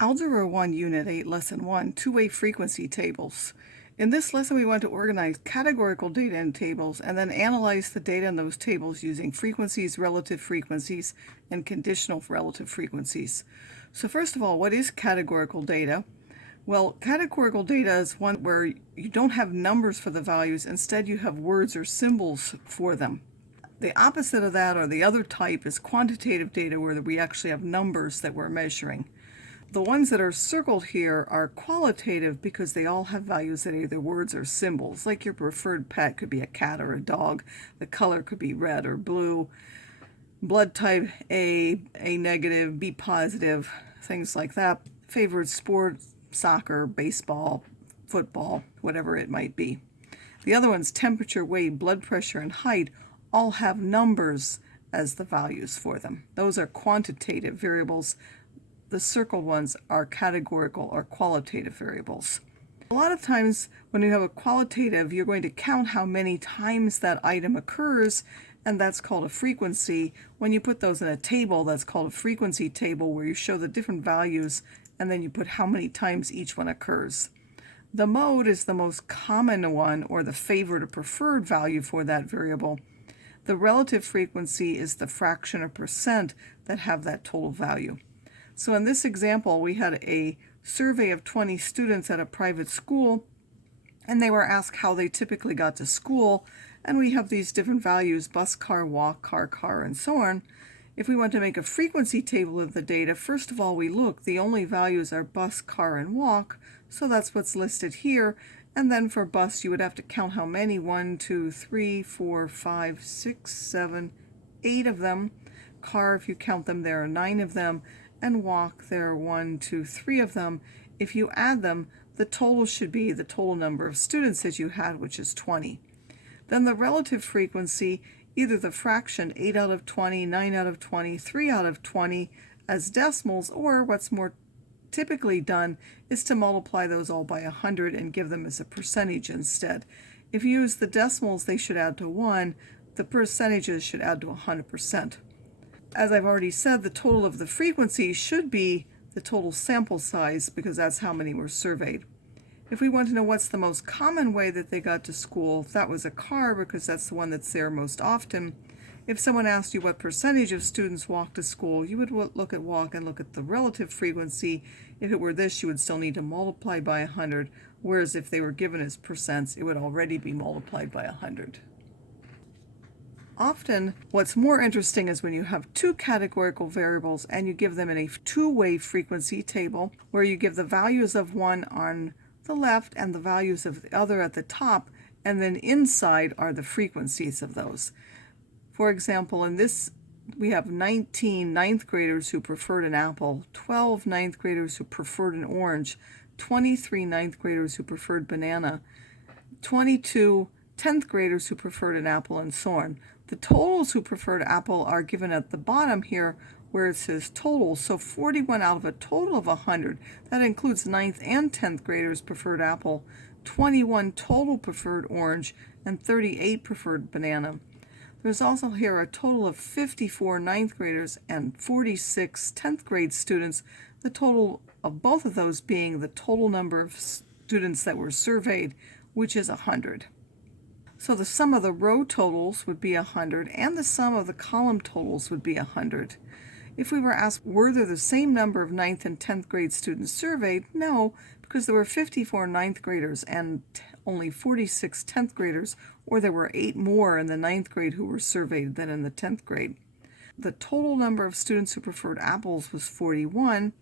Algebra 1, Unit 8, Lesson 1, Two-Way Frequency Tables. In this lesson, we want to organize categorical data in tables and then analyze the data in those tables using frequencies, relative frequencies, and conditional relative frequencies. So first of all, what is categorical data? Well, categorical data is one where you don't have numbers for the values. Instead, you have words or symbols for them. The opposite of that, or the other type, is quantitative data, where we actually have numbers that we're measuring. The ones that are circled here are qualitative because they all have values that are either words or symbols. Like your preferred pet could be a cat or a dog. The color could be red or blue. Blood type A negative, B positive, things like that. Favorite sport, soccer, baseball, football, whatever it might be. The other ones, temperature, weight, blood pressure, and height, all have numbers as the values for them. Those are quantitative variables. The circled ones are categorical or qualitative variables. A lot of times when you have a qualitative, you're going to count how many times that item occurs, and that's called a frequency. When you put those in a table, that's called a frequency table, where you show the different values and then you put how many times each one occurs. The mode is the most common one, or the favorite or preferred value for that variable. The relative frequency is the fraction or percent that have that total value. So in this example, we had a survey of 20 students at a private school, and they were asked how they typically got to school, and we have these different values: bus, car, walk, car, and so on. If we want to make a frequency table of the data, first of all, we look. The only values are bus, car, and walk, so that's what's listed here. And then for bus, you would have to count how many: 1, 2, 3, 4, 5, 6, 7, 8 of them. Car, if you count them, there are 9 of them. And walk, there are 1, 2, 3 of them. If you add them, the total should be the total number of students that you had, which is 20. Then the relative frequency, either the fraction 8 out of 20, 9 out of 20, 3 out of 20 as decimals, or what's more typically done is to multiply those all by 100 and give them as a percentage instead. If you use the decimals, they should add to 1. The percentages should add to 100%. As I've already said, the total of the frequency should be the total sample size, because that's how many were surveyed. If we want to know what's the most common way that they got to school, that was a car, because that's the one that's there most often. If someone asked you what percentage of students walk to school, you would look at walk and look at the relative frequency. If it were this, you would still need to multiply by 100, whereas if they were given as percents, it would already be multiplied by 100. Often, what's more interesting is when you have two categorical variables and you give them in a two-way frequency table, where you give the values of one on the left and the values of the other at the top, and then inside are the frequencies of those. For example, in this, we have 19 ninth graders who preferred an apple, 12 ninth graders who preferred an orange, 23 ninth graders who preferred banana, 22 10th graders who preferred an apple, and so on. The totals who preferred apple are given at the bottom here, where it says total. So 41 out of a total of 100. That includes 9th and 10th graders preferred apple, 21 total preferred orange, and 38 preferred banana. There's also here a total of 54 9th graders and 46 10th grade students, the total of both of those being the total number of students that were surveyed, which is 100. So the sum of the row totals would be 100, and the sum of the column totals would be 100. If we were asked, were there the same number of 9th and 10th grade students surveyed? No, because there were 54 9th graders and only 46 10th graders, or there were 8 more in the 9th grade who were surveyed than in the 10th grade. The total number of students who preferred apples was 41,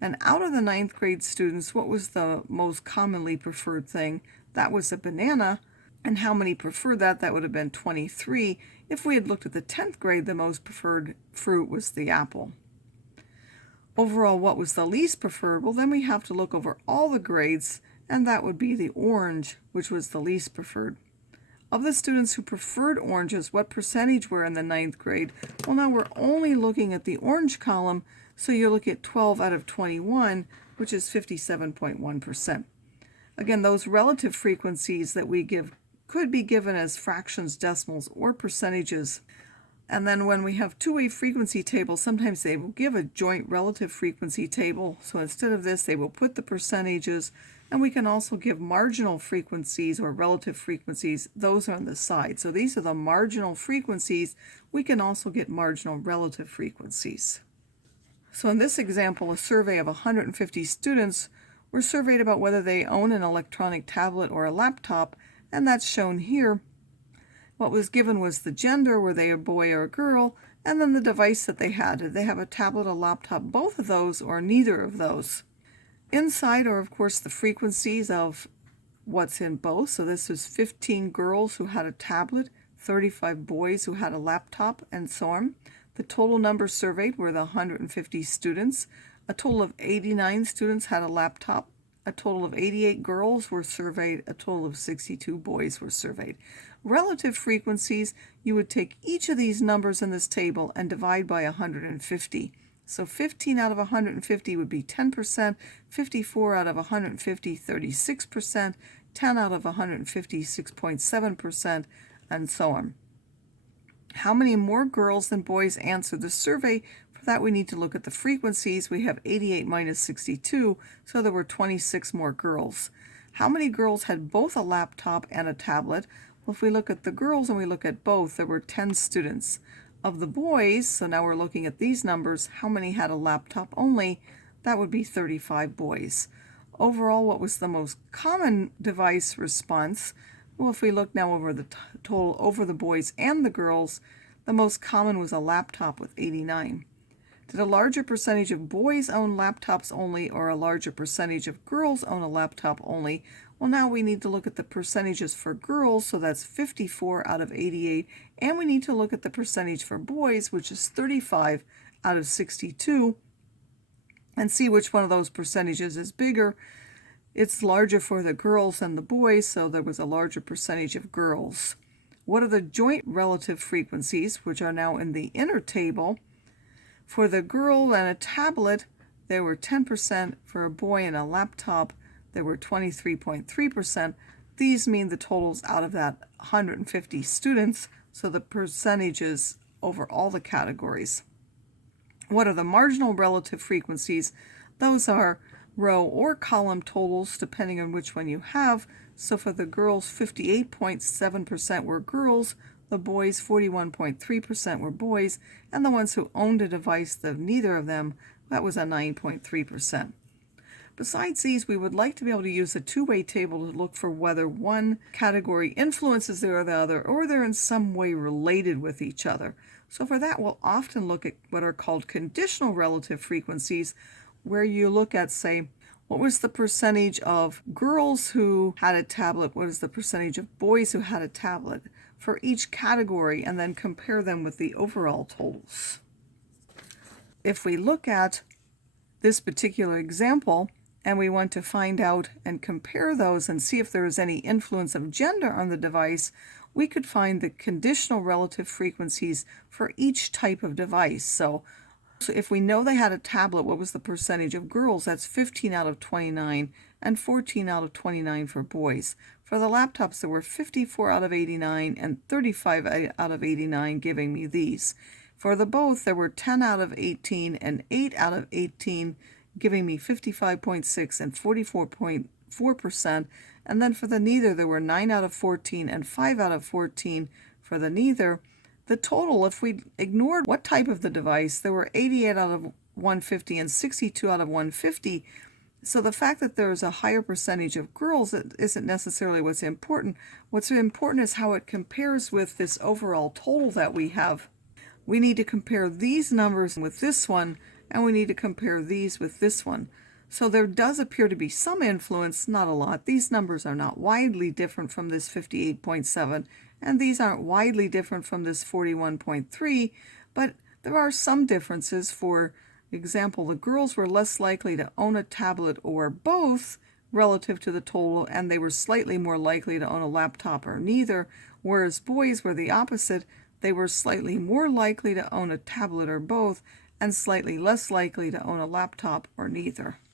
and out of the 9th grade students, what was the most commonly preferred thing? That was a banana. And how many preferred that? That would have been 23. If we had looked at the 10th grade, the most preferred fruit was the apple. Overall, what was the least preferred? Well, then we have to look over all the grades, and that would be the orange, which was the least preferred. Of the students who preferred oranges, what percentage were in the 9th grade? Well, now we're only looking at the orange column, so you look at 12 out of 21, which is 57.1%. Again, those relative frequencies that we give could be given as fractions, decimals, or percentages. And then when we have two-way frequency tables, sometimes they will give a joint relative frequency table. So instead of this, they will put the percentages, and we can also give marginal frequencies or relative frequencies. Those are on the side. So these are the marginal frequencies. We can also get marginal relative frequencies. So in this example, a survey of 150 students were surveyed about whether they own an electronic tablet or a laptop, and that's shown here. What was given was the gender, were they a boy or a girl, and then the device that they had. Did they have a tablet, a laptop, both of those, or neither of those? Inside are, of course, the frequencies of what's in both. So this was 15 girls who had a tablet, 35 boys who had a laptop, and so on. The total numbers surveyed were the 150 students. A total of 89 students had a laptop. A total of 88 girls were surveyed. A total of 62 boys were surveyed. Relative frequencies, you would take each of these numbers in this table and divide by 150. So 15 out of 150 would be 10%, 54 out of 150, 36%, 10 out of 150, 6.7%, and so on. How many more girls than boys answered the survey? For that, we need to look at the frequencies. We have 88 minus 62, so there were 26 more girls. How many girls had both a laptop and a tablet? Well, if we look at the girls and we look at both, there were 10 students. Of the boys, so now we're looking at these numbers, how many had a laptop only? That would be 35 boys. Overall, what was the most common device response? Well, if we look now over the total over the boys and the girls, the most common was a laptop with 89. Did a larger percentage of boys own laptops only, or a larger percentage of girls own a laptop only? Well, now we need to look at the percentages for girls, so that's 54 out of 88, and we need to look at the percentage for boys, which is 35 out of 62, and see which one of those percentages is bigger. It's larger for the girls than the boys, so there was a larger percentage of girls. What are the joint relative frequencies, which are now in the inner table? For the girl and a tablet, there were 10%. For a boy and a laptop, there were 23.3%. These mean the totals out of that 150 students, so the percentages over all the categories. What are the marginal relative frequencies? Those are row or column totals, depending on which one you have. So for the girls, 58.7% were girls, the boys, 41.3% were boys, and the ones who owned a device, neither of them, that was a 9.3%. Besides these, we would like to be able to use a two-way table to look for whether one category influences the other, or they're in some way related with each other. So for that, we'll often look at what are called conditional relative frequencies, where you look at, say, what was the percentage of girls who had a tablet, what is the percentage of boys who had a tablet for each category, and then compare them with the overall totals. If we look at this particular example, and we want to find out and compare those and see if there is any influence of gender on the device, we could find the conditional relative frequencies for each type of device. So if we know they had a tablet, what was the percentage of girls? That's 15 out of 29 and 14 out of 29 for boys. For the laptops, there were 54 out of 89 and 35 out of 89, giving me these. For the both, there were 10 out of 18 and 8 out of 18, giving me 55.6 and 44.4%. And then for the neither, there were 9 out of 14 and 5 out of 14 for the neither. The total, if we ignored what type of the device, there were 88 out of 150 and 62 out of 150. So the fact that there's a higher percentage of girls isn't necessarily what's important. What's important is how it compares with this overall total that we have. We need to compare these numbers with this one, and we need to compare these with this one. So there does appear to be some influence, not a lot. These numbers are not widely different from this 58.7, and these aren't widely different from this 41.3, but there are some differences. For example, the girls were less likely to own a tablet or both relative to the total, and they were slightly more likely to own a laptop or neither, whereas boys were the opposite. They were slightly more likely to own a tablet or both, and slightly less likely to own a laptop or neither.